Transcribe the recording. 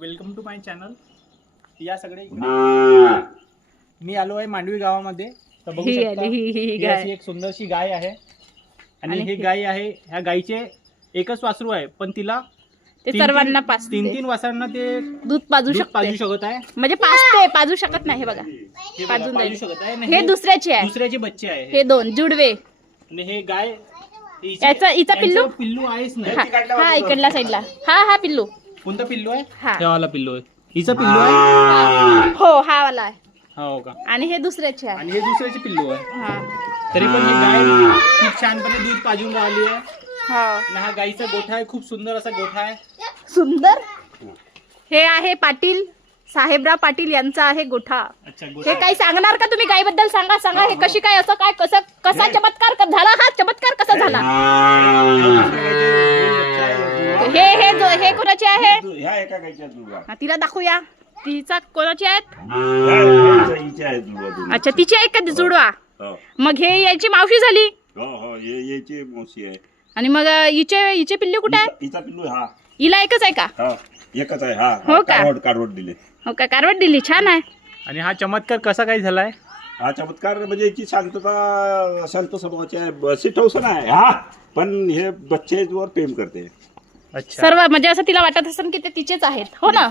Welcome to my channel. या सगळे मी आलो आहे मांडवी गावामध्ये. तर बघू शकता ही अशी एक सुंदरशी गाय आहे आणि ही गाय आहे. ह्या गायीचे एकच वासरू आहे पण तिला सर्वांना तीन वासरांना ते दूध पाजू शकत आहे. म्हणजे पाजू शकत नाही. हे बघा पाजू शकत आहे. हे दुसऱ्याचे बच्चे आहे. हे दोन जुडवे. आणि हे गाय हिचा पिल्लू आहेच नाही. हा इकडल्या साईडला हा पिल्लू. कोणता पिल्लू आहे? हा वाला पिल्लू आहे. हिचा पिल्लू आहे. हो हा वाला आहे. हो का? आणि हे दुसऱ्याचे आहे. आणि हे दुसऱ्याचे पिल्लू आहे. हा तरी पण ही गाय खूप छानपणे दूध पाजून राहिली आहे. आणि हा गाईचा गोठा आहे. खूप सुंदर असा गोठा आहे. सुंदर. हे आहे पाटील साहेबराव पाटील यांचा आहे गोठा. हे काही सांगणार का तुम्ही गायीबद्दल? सांगा हे कशी काय असं काय कसा चमत्कार झाला? हा चमत्कार कसा झाला? हे कोणाचे आहे? तिला दाखवूया. तिचा कोणाची आहेत? अच्छा तिची आहे का जुडवा? मग हे याची मावशी झाली. आणि मग हिचे पिल्लू कुठे आहे? हिला एकच आहे का? एकच आहे. हा हो का? कारवड दिले. हो का? कारवट दिली. छान आहे. आणि हा चमत्कार कसा काय झालाय? हा चमत्कार म्हणजे याची शांतता शांत स्वभावाची आहे. अशी ठवसन आहे. हा पण हे बच्चेवर प्रेम करते. अच्छा. सर्व म्हणजे असं तिला वाटत असेल की ते तिचेच आहेत. हो ना?